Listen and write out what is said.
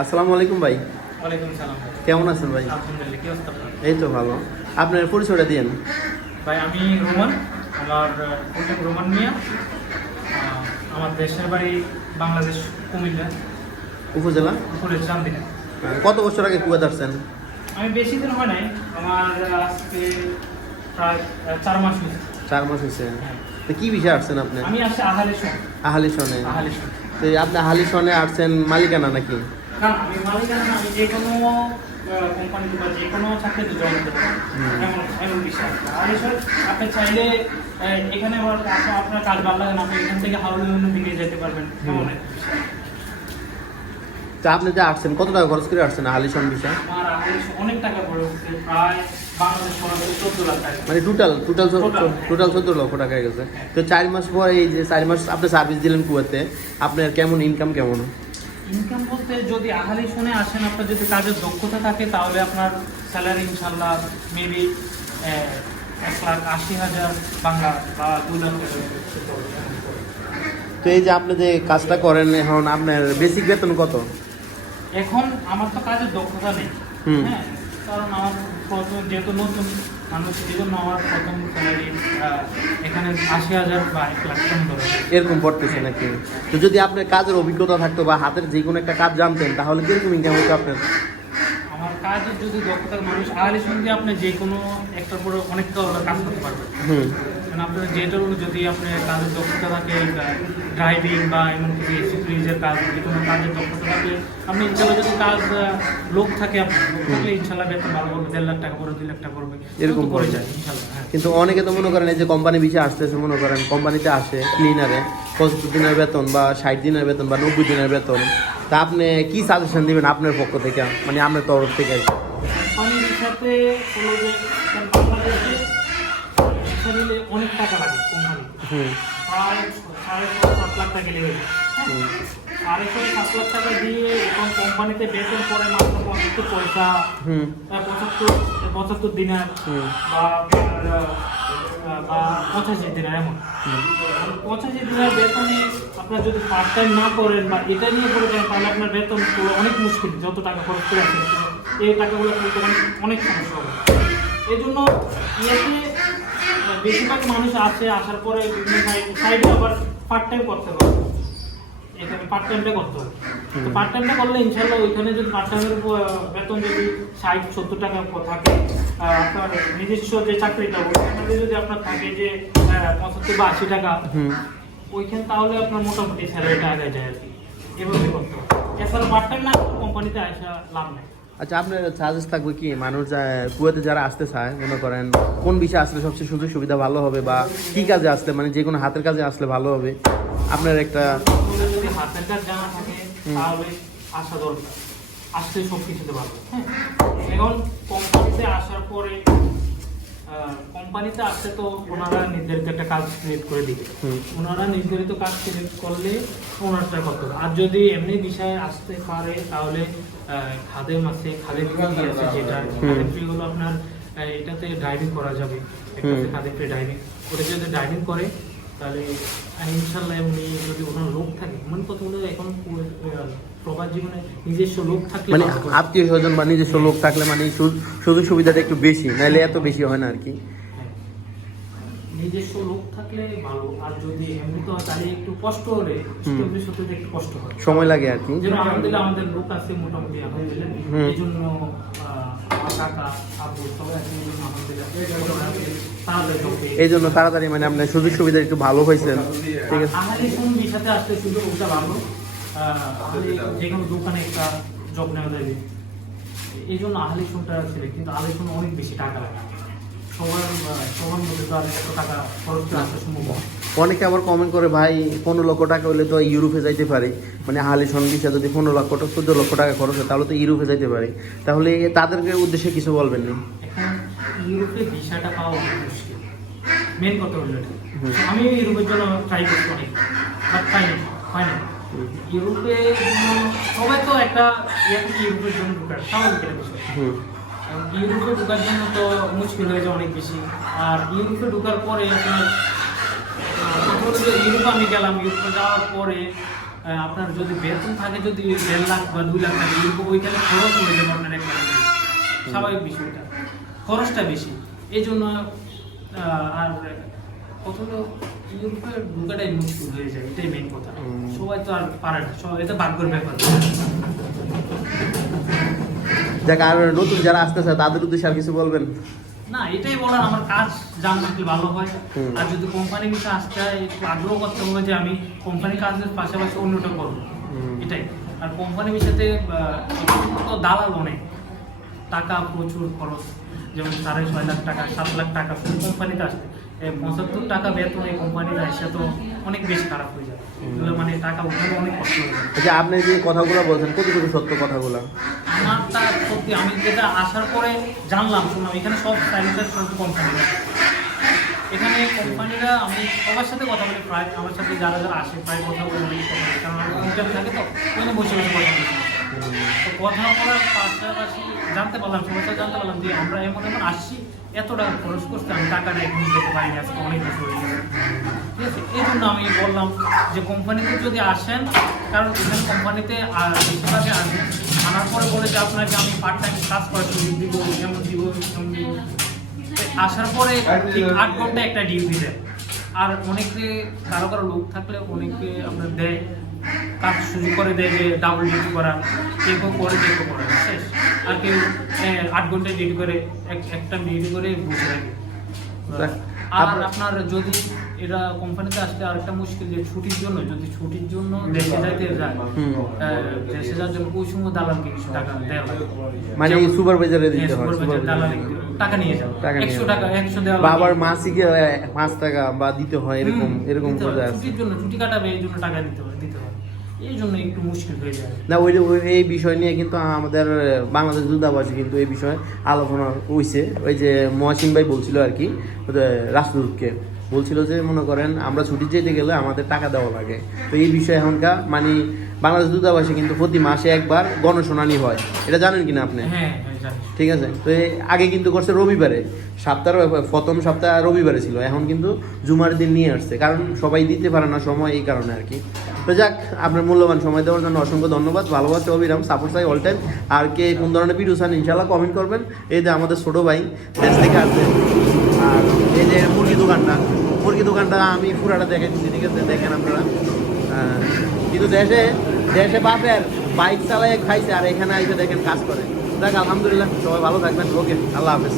আসসালামু আলাইকুম ভাই। ওয়ালাইকুম সালাম কেমন আছেন ভাই? আলহামদুলিল্লাহ কি অবস্থা? এই তো ভালো। আপনার পরিচয়টা দিন ভাই আমি রোমান আমার ফুল রোমান মিয়া। আমার দেশের বাড়ি বাংলাদেশ কুমিল্লা। উপজেলা? ফুলের চান্দিনা। কত বছর আগে কুয়াতে আসছেন? আমি বেশি দিন হয় নাই আমার আজকে প্রায় চার মাস হয়েছে। চার মাস হয়েছে। তো কি বিষয়ে আসছেন আপনি? আমি আসছি আহালি শোন আহালি সনে। আহালি শোন তো আপনি আহালি সনে আসছেন মালিকানা নাকি? কারণ আমি মালিকানা আমি যে কোনো কোম্পানিতে বা যে কোনো চাকরিতে জয়েন করতে এমন এমন বিষয়। আপনি চাইলে এখানে আপনার- কাজ ভালো লাগে না আপনি এখান থেকে হাওড়া বিভিন্ন দিকে যেতে পারবেন। এমন তো আপনি যে আসছেন কত টাকা খরচ করে আসছেন আহালি সন বিষয়? আমার আহালি শোন অনেক টাকা উঠছে প্রায় মানে টোটাল টোটাল। টোটাল চোদ্দ লক্ষ টাকা গেছে। তো চার মাস পর এই যে চার মাস আপনি সার্ভিস দিলেন কুয়াতে আপনার কেমন ইনকাম কেমন? ইনকাম বলতে যদি আহালি শুনে আসেন আপনার যদি কাজের দক্ষতা থাকে তাহলে আপনার স্যালারি ইনশাল্লাহ মেবি এক লাখ আশি হাজার বাংলা বা দু লাখ তো এই যে আপনি যে কাজটা করেন এখন আপনার বেসিক বেতন কত? এখন আমার তো কাজের দক্ষতা নেই। হ্যাঁ কারণ আমার যেহেতু নতুন মানুষ এই জন্য আমার প্রথম স্যালারি এখানে আশি হাজার বা এক লাখ এরকম পড়তেছে নাকি? তো যদি আপনার কাজের অভিজ্ঞতা থাকতো বা হাতের যে কোনো একটা কাজ জানতেন তাহলে কীরকম ইনকাম হতো আপনার? আমার কাজের যদি দক্ষতার মানুষ আহালি সঙ্গে আপনি যে কোনো একটার পরে অনেকটা কাজ করতে পারবেন। হুম। মানে আপনার যেটার যদি আপনার কাজের দক্ষতা থাকে ড্রাইভিং বা এমন কিছু ফ্রিজের কাজ যে কোনো কাজের দক্ষতা থাকে আপনি ইনশাল্লাহ যদি কাজ লোক থাকে আপনার লোক থাকলে ইনশাল্লাহ বেতন ভালো করবে দেড় লাখ টাকা পড়বে দুই লাখ টাকা পড়বে এরকম করে। যায় ইনশাল্লাহ হ্যাঁ কিন্তু অনেকে তো মনে করেন এই যে কোম্পানি বিষয়ে আসতেছে মনে করেন কোম্পানিতে আসে ক্লিনারে পঁচাত্তর দিনের বেতন বা ষাট দিনের বেতন বা নব্বই দিনের বেতন তা আপনি কি সাজেশন দিবেন আপনার পক্ষ থেকে মানে আপনার তরফ থেকে আর কি? কোম্পানির সাথে কোনো যে টাকা লাগে কোম্পানি প্রায় সাড়ে সাত লাখ টাকা লেগে। সাড়ে ছয় সাত লাখ টাকা দিয়ে এখন কোম্পানিতে বেতন পড়ে মাত্র পঁচাত্তর পয়সা পঁচাত্তর পঁচাত্তর দিনার বা বা পঁচাশি দিনার এমন পঁচাশি দিনের বেতনে আপনার যদি পার্ট টাইম না করেন বা এটা নিয়ে করে যান তাহলে আপনার বেতন পুরো অনেক মুশকিল যত টাকা খরচ করে আছেন এই টাকাগুলো অনেক অনেক সমস্যা হবে এই জন্য ইয়েতে বেশিরভাগ মানুষ আসে আসার পরে বিভিন্ন সাইডে আবার পার্ট টাইম করতে পারে। এখানে পার্ট টাইমটা করতে হবে। তো পার্ট টাইমটা করলে ইনশাল্লাহ ওইখানে যদি পার্ট টাইমের বেতন যদি ষাট সত্তর টাকা থাকে আপনার নিজস্ব যে চাকরিটা ওইখানে যদি আপনার থাকে যে পঁচাত্তর বা আশি টাকা ওইখানে তাহলে আপনার মোটামুটি স্যালারিটা আগে যায় আর কি। এভাবে করতে হবে। এছাড়া পার্ট টাইম না কোম্পানিতে আসা লাভ নেই। আচ্ছা আপনার সাজেস থাকবে কি? মানুষ যা- কুয়েতে যারা আসতে চায় মনে করেন কোন বিষয়ে আসলে সবচেয়ে সুযোগ সুবিধা ভালো হবে বা কি কাজে আসলে মানে যে কোনো হাতের কাজে আসলে ভালো হবে? আপনার একটা হাতের কাজ জানা থাকে তাহলে আসা দরকার। আসতে সব কিছুতে পারবে হ্যাঁ? এখন কোম্পানিতে আসার পরে কোম্পানিতে আসতে তো ওনারা নির্ধারিত একটা কাজ সিলেক্ট করে দিবে। ওনারা নির্ধারিত কাজ সিলেক্ট করলে ওনারটা করতে হবে। আর যদি এমনি বিষয়ে আসতে পারে তাহলে আহ, খাদেম আছে খাদেম ফ্রি আছে যেটা। খাদেম ফ্রি হলো আপনার এটাতে ড্রাইভিং করা যাবে। খাদেম ফ্রি ড্রাইভিং ওটা যদি ড্রাইভিং করে তাহলে ইনশাল্লাহ এমনি যদি ওনার লোক থাকে মানে কত হলো এখন প্রবাস জীবনে নিজস্ব লোক থাকলে মানে আত্মীয় স্বজন বা নিজস্ব লোক থাকলে মানে সুযোগ সুবিধাটা একটু বেশি নাহলে এত বেশি হয় না আর কি। হ্যাঁ। নিজস্ব লোক থাকলে ভালো আর যদি এমনি তো তাহলে একটু কষ্ট হলে সত্যি একটু কষ্ট হয়। সময় লাগে আর কি। যেন আলহামদুলিল্লাহ আমাদের লোক আছে মোটামুটি আলহামদুলিল্লাহ। এই জন্য এই জন্য তাড়াতাড়ি মানে আপনার সুযোগ সুবিধা একটু ভালো হয়েছে ঠিক আছে। যে কোনো দোকানে একটা জব নেওয়া যাবে। এই জন্য আহলি শুনটা ছিল কিন্তু আহলি শুন অনেক বেশি টাকা লাগে। সবার সবার মধ্যে তো আর এত টাকা খরচ করে সম্ভব। অনেকে আবার কমেন্ট করে ভাই পনেরো লক্ষ টাকা হলে তো ইউরোপে যাইতে পারে। মানে হালি সন্ধিসা যদি পনেরো লক্ষ টাকা চোদ্দ লক্ষ টাকা খরচ হয় তাহলে তো ইউরোপে যাইতে পারে। তাহলে তাদেরকে উদ্দেশ্যে কিছু বলবেন না? ইউরোপে ভিসাটা পাওয়া মুশকিল। মেন কথা হলো আমি ইউরোপের জন্য ট্রাই করছি অনেক বাট পাইনি পাইনি ইউরোপে সবাই তো একটা ইয়ে ইউরোপের জন্য ঢুকার স্বাভাবিক একটা বিষয়। ইউরোপে ঢোকার জন্য তো মুশকিল হয়ে যায় অনেক বেশি। আর ইউরোপে ঢোকার পরে আপনার আহ, প্রথমত যে ইউরোপে আমি গেলাম ইউরোপে যাওয়ার পরে আপনার যদি বেতন থাকে যদি দেড় লাখ বা দুই লাখ টাকা এরকম ওইখানে খরচ হয়ে যাবে আপনার একবারে বেশি। স্বাভাবিক বিষয়টা। খরচটা বেশি। এই জন্য আর কত হলো? ইউরোপে ঢুকাটাই মুশকিল হয়ে যায় এটাই মেন কথা। সবাই তো আর পারে না। সবাই এটা ভাগ্যের ব্যাপার। দেখ আর নতুন যারা আসতেছে তাদের উদ্দেশ্যে আর কিছু বলবেন? না এটাই বলার আমার কাজ জানলে ভালো হয়। আর যদি কোম্পানি কিছু আসতে হয় একটু আগ্রহ করতে হবে যে আমি কোম্পানি কাজের পাশাপাশি অন্যটা করব। এটাই। আর কোম্পানি বিষয়তে তো দালাল অনেক। টাকা প্রচুর খরচ। যেমন সাড়ে ছয় লাখ টাকা সাত লাখ টাকা শুধু কোম্পানিতে আসতে। পঁচাত্তর টাকা বেতন এই কোম্পানিতে আসে তো অনেক বেশি খারাপ হয়ে যায় এগুলো মানে টাকা উঠানো অনেক কষ্ট হয়ে যায় আচ্ছা আপনি যে কথাগুলো বলছেন কতটুকু সত্য কথাগুলো? আমারটা সত্যি আমি যেটা আসার পরে জানলাম শুনলাম এখানে সব স্যানিটারি সব কোম্পানি এখানে কোম্পানিরা আমি সবার সাথে কথা বলি প্রায় আমার সাথে যারা যারা আসে প্রায় কথা বলে অনেক কথা কারণ থাকে তো ওখানে বসে বসে কথা বলি। কথা বলার পাশাপাশি জানতে পারলাম সাথে জানতে পারলাম যে আমরা এমন এমন আসছি এত খরচ করতে আমি টাকাটা এখন দিতে পারিনি আজকে অনেক বছর ঠিক আছে? এই জন্য আমি বললাম যে কোম্পানিতে যদি আসেন কারণ এখানে কোম্পানিতে আহ, বেশিরভাগই আসবেন আনার পরে বলে যে আপনাকে আমি পার্ট টাইম কাজ করার সুযোগ দিব যেমন দিব তেমন দিব। আসার পরে আট ঘণ্টা একটা ডিউটি দেয়। আর অনেকে কারও কারও লোক থাকলে অনেকে আপনার দেয়। কাজ সুযোগ করে দেয় যে ডাবল ডিউটি করা কেউ কেউ করে কেউ কেউ করে শেষ। আর কেউ আট ঘণ্টা ডিউটি করে এক- একটা ডিউটি করে বসে থাকে। আর আপনার- যদি এরা কোম্পানিতে আসলে আরেকটা মুশকিল যে ছুটির জন্য যদি ছুটির জন্য দেশে যাইতে যায় দেশে যাওয়ার জন্য ওই সময় দালালকে কিছু টাকা দেওয়া লাগে। মানে সুপারভাইজারে হ্যাঁ, দিতে হয়। দালালি টাকা নিয়ে যাও একশো। টাকা একশো দেওয়া বা আবার লাগে। মাসিকে পাঁচ টাকা বা দিতে হয় এরকম এরকম করে। ছুটির জন্য ছুটি কাটাবে এই জন্য টাকা দিতে হয় দিতে হয়। না, ওই এই বিষয় নিয়ে কিন্তু আমাদের, বাংলাদেশ দূতাবাসে কিন্তু এই বিষয়ে আলোচনা হয়েছে ওই যে মহাসিন ভাই বলছিল আর কি রাষ্ট্রদূতকে। বলছিল যে, মনে করেন, আমরা ছুটি যেতে গেলে আমাদের টাকা দেওয়া লাগে। তো এই বিষয়ে এখনকার মানে বাংলাদেশ দূতাবাসে কিন্তু প্রতি মাসে একবার গণশুনানি হয়। এটা জানেন কিনা আপনি? হ্যাঁ হ্যাঁ ঠিক আছে? তো এই আগে কিন্তু করছে রবিবারে। সপ্তাহ প্রথম সপ্তাহ রবিবারে ছিল। এখন কিন্তু জুমার দিন নিয়ে আসছে। কারণ সবাই দিতে পারে না সময় এই কারণে আর কি। তো যাক আপনার মূল্যবান সময় দেওয়ার জন্য অসংখ্য ধন্যবাদ। ভালোবাসা অবিরাম সাপোর্ট চাই অল টাইম আর কে কোন ধরনের ভিডিও চান ইনশাল্লাহ কমেন্ট করবেন। এই যে আমাদের ছোটো ভাই দেশ থেকে আসছে। আর এই যে মুরগি দোকানটা মুরগি দোকানটা আমি পুরাটা দেখাচ্ছি ঠিক আছে? দেখেন আপনারা। কিন্তু দেশে দেশে বাপের বাইক চালায় খাইছে আর এখানে আইসে দেখেন কাজ করে। দেখ আলহামদুলিল্লাহ, সবাই ভালো থাকবেন। ওকে, আল্লাহ হাফেজ।